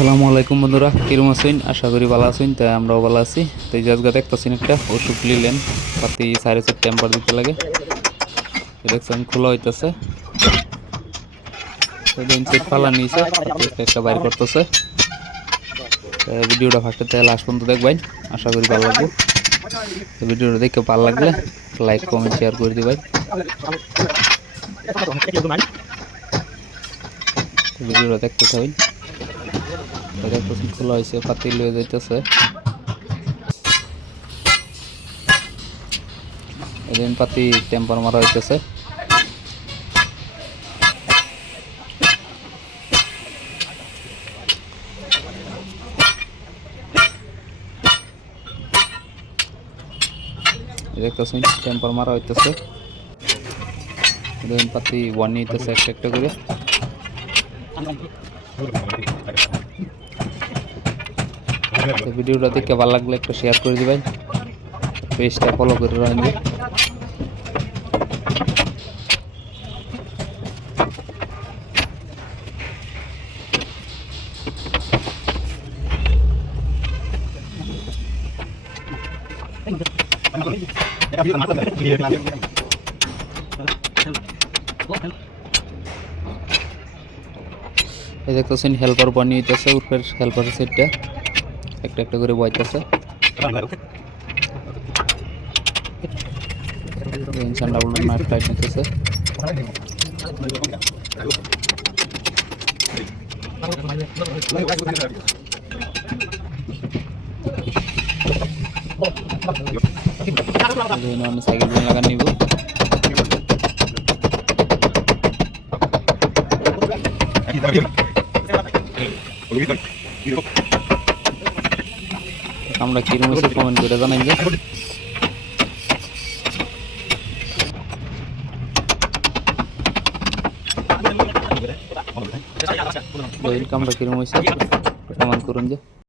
আসসালামু আলাইকুম বন্ধুরা, কিরম আছেন? আশা করি ভালো আছেন। তাই আমরাও ভালো আছি। তো এই জায়গা দেখতেছেন একটা ওষুধ নিলেন পাতি 4.5 টেম্পার দিতে লাগে। দেখছেন খোলা হইতেছে, সেট ফালা নিয়েছে, একটা বাইর করতেছে। ভিডিওটা ফার্স্টে থেকে লাস্ট পর্যন্ত দেখবেন, আশা করি ভালো লাগবে। তো ভিডিওটা দেখে ভালো লাগলে লাইক কমেন্ট শেয়ার করে দিবেন। ভিডিওটা দেখতে থাকুন। দেখতেছেন খোলা হয়েছে, পাতি লয়ে যাইতেছে। এদিন পাতি টেম্পার মারা হইতেছে। দেখতেছেন টেম্পার মারা হইতেছে। এদিন পাতি ওয়ান নিতেছে একটা একটা করে। ভিডিওটা দেখে ভালো লাগলে একটা শেয়ার করে দিবেন, পেজটা ফলো করে রাখবেন। এই দেখতেছেন হেল্পার বানিয়ে দিতেছে, উপরের হেল্পারের সেটটা একটা একটা করে বইতেছে। ইনসান ডাবল নাট টাইট দিতেছে। আমি সাইকেল লাগান নিব। আমরা কিরম হয়েছে কমেন্ট করে জানাই যে। কামটা কিরম হয়েছে কমেন্ট করুন যে।